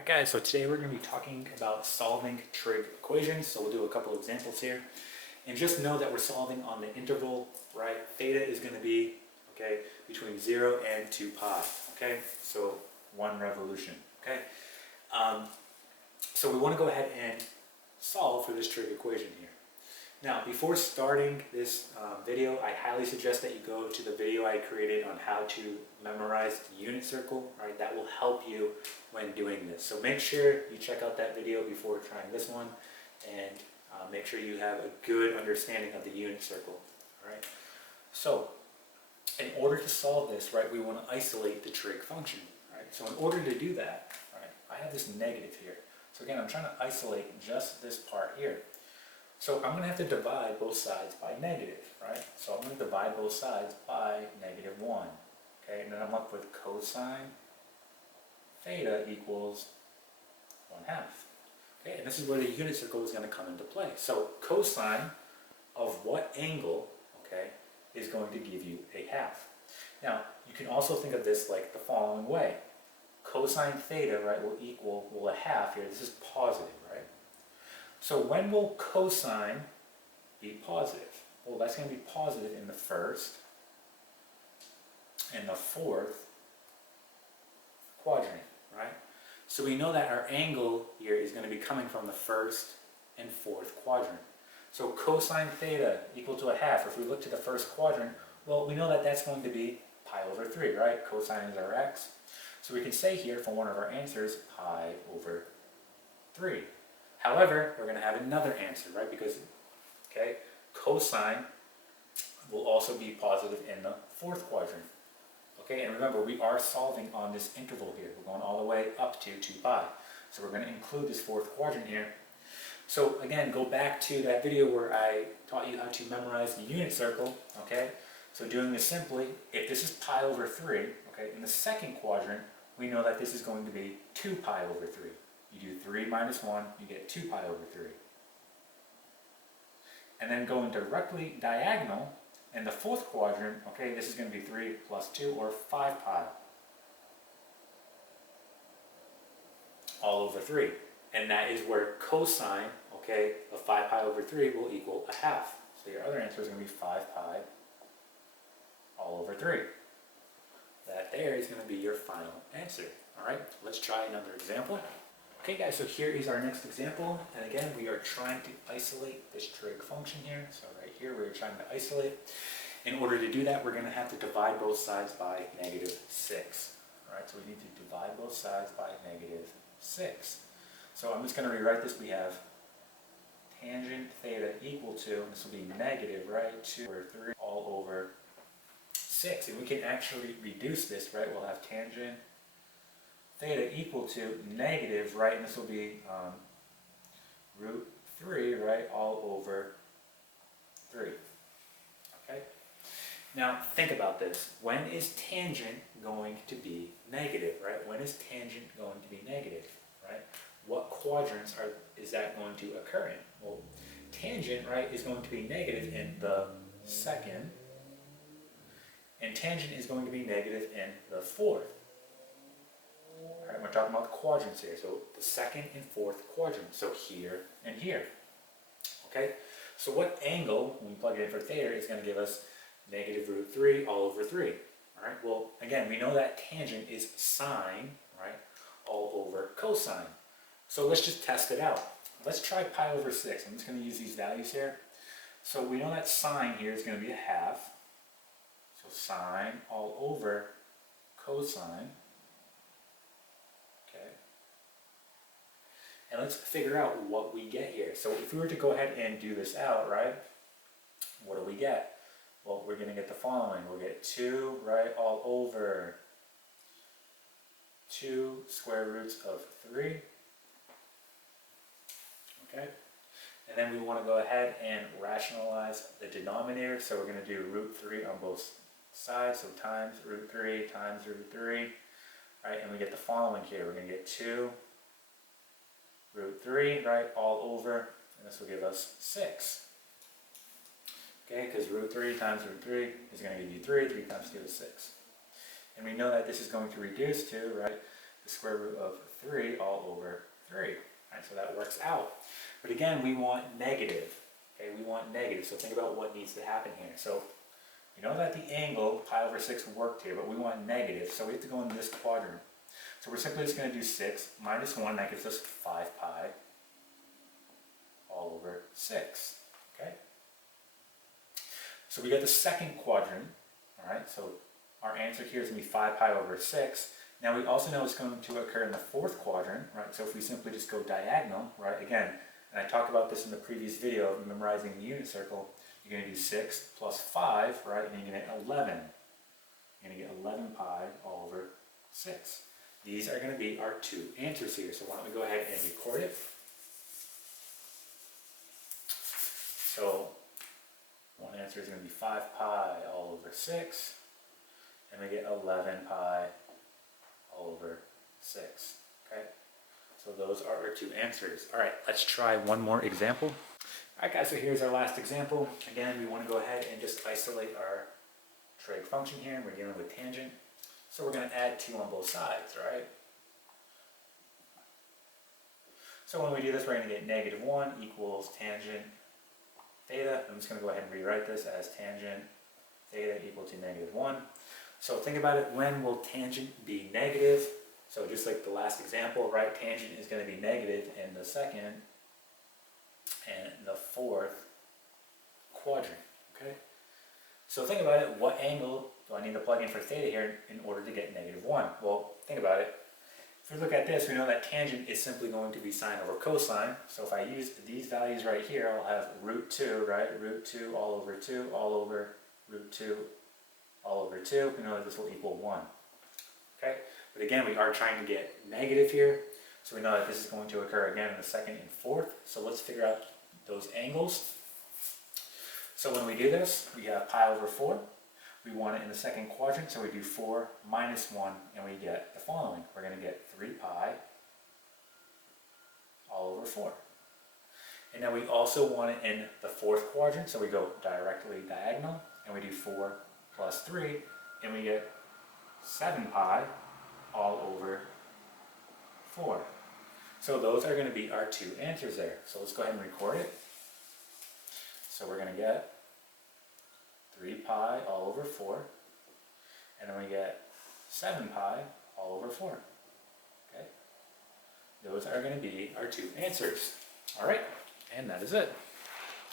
Alright guys, so today we're going to be talking about solving trig equations. So we'll do a couple examples here. And just know that we're solving on the interval, right? Theta is going to be, okay, between 0 and 2 pi, okay? So 1 revolution, okay? So we want to go ahead and solve for this trig equation here. Now, before starting this video, I highly suggest that you go to the video I created on how to memorize the unit circle, right? That will help you when doing this. So make sure you check out that video before trying this one, and make sure you have a good understanding of the unit circle, all right? So, in order to solve this, right, we want to isolate the trig function, right? So in order to do that, right, I have this negative here. So again, I'm trying to isolate just this part here. So I'm going to have to divide both sides by negative, right? So I'm going to divide both sides by -1, okay? And then I'm left with cosine theta equals 1/2, okay? And this is where the unit circle is going to come into play. So cosine of what angle, okay, is going to give you a half. Now, you can also think of this like the following way. Cosine theta, right, will equal, well, a half here. This is positive, right? So when will cosine be positive? Well, that's going to be positive in the first and the fourth quadrant, right? So we know that our angle here is going to be coming from the first and fourth quadrant. So cosine theta equal to a half. If we look to the first quadrant, well, we know that that's going to be pi over 3, right? Cosine is our x. So we can say here for one of our answers, pi over 3. However, we're going to have another answer, right? Because, okay, cosine will also be positive in the fourth quadrant. Okay, and remember, we are solving on this interval here. We're going all the way up to 2 pi. So we're going to include this fourth quadrant here. So again, go back to that video where I taught you how to memorize the unit circle, okay? So doing this simply, if this is pi over 3, okay, in the second quadrant, we know that this is going to be 2 pi over 3. You do 3 minus 1, you get 2 pi over 3. And then going directly diagonal, in the fourth quadrant, okay, this is going to be 3 plus 2, or 5 pi. All over 3. And that is where cosine, okay, of 5 pi over 3 will equal a half. So your other answer is going to be 5 pi all over 3. That there is going to be your final answer. All right, let's try another example. Okay guys, so here is our next example, and again we are trying to isolate this trig function here. So right here we're trying to isolate. In order to do that, we're going to have to divide both sides by -6. Alright, so we need to divide both sides by -6. So I'm just going to rewrite this. We have tangent theta equal to, and this will be negative, right, 2 over 3 all over 6. And we can actually reduce this, right? We'll have tangent theta equal to negative, right, and this will be root 3, right, all over 3, okay? Now, think about this. When is tangent going to be negative, right? When is tangent going to be negative, right? What quadrants is that going to occur in? Well, tangent, right, is going to be negative in the second, and tangent is going to be negative in the fourth. Alright, we're talking about the quadrants here, so the second and fourth quadrant, so here and here. Okay, so what angle, when we plug it in for theta, is going to give us negative root 3 all over 3? Alright, well, again, we know that tangent is sine, right, all over cosine. So let's just test it out. Let's try pi over 6. I'm just going to use these values here. So we know that sine here is going to be a half. So sine all over cosine. And let's figure out what we get here. So if we were to go ahead and do this out, right, what do we get? Well, we're going to get the following. We'll get 2, right, all over 2 square roots of 3. Okay? And then we want to go ahead and rationalize the denominator. So we're going to do root 3 on both sides. So times root 3 times root 3. Right, and we get the following here. We're going to get 2 root 3, right, all over, and this will give us 6. Okay, because root 3 times root 3 is going to give you 3. 3 times 2 is 6. And we know that this is going to reduce to, right, the square root of 3 all over 3. Alright, so that works out. But again, we want negative. Okay, we want negative, so think about what needs to happen here. So you know that the angle pi over 6 worked here, but we want negative, so we have to go in this quadrant. So we're simply just going to do 6 minus 1, that gives us 5 pi all over 6. Okay? So we got the second quadrant. Alright, so our answer here is going to be 5 pi over 6. Now we also know it's going to occur in the fourth quadrant, right? So if we simply just go diagonal, right, again, and I talked about this in the previous video of memorizing the unit circle, you're going to do 6 plus 5, right, and you're going to get 11. You're going to get 11 pi all over 6. These are going to be our two answers here, so why don't we go ahead and record it. So one answer is going to be 5 pi all over 6, and we get 11 pi all over 6, okay? So those are our two answers. All right, let's try one more example. All right, guys, so here's our last example. Again, we want to go ahead and just isolate our trig function here. We're dealing with tangent. So we're going to add 2 on both sides, right? So when we do this, we're going to get negative 1 equals tangent theta. I'm just going to go ahead and rewrite this as tangent theta equal to negative 1. So think about it, when will tangent be negative? So just like the last example, right, tangent is going to be negative in the second and the fourth quadrant, okay? So think about it, what angle do I need to plug in for theta here in order to get negative 1? Well, think about it. If we look at this, we know that tangent is simply going to be sine over cosine. So if I use these values right here, I'll have root 2, right? Root 2 all over 2 all over root 2 all over 2. We know that this will equal 1. Okay? But again, we are trying to get negative here. So we know that this is going to occur again in the second and fourth. So let's figure out those angles. So when we do this, we have pi over 4. We want it in the second quadrant, so we do 4 minus 1, and we get the following. We're going to get 3 pi all over 4. And now we also want it in the fourth quadrant, so we go directly diagonal, and we do 4 plus 3, and we get 7 pi all over 4. So those are going to be our two answers there. So let's go ahead and record it. So we're going to get 3 pi all over 4, and then we get 7 pi all over 4. Okay? Those are going to be our two answers. All right, and that is it.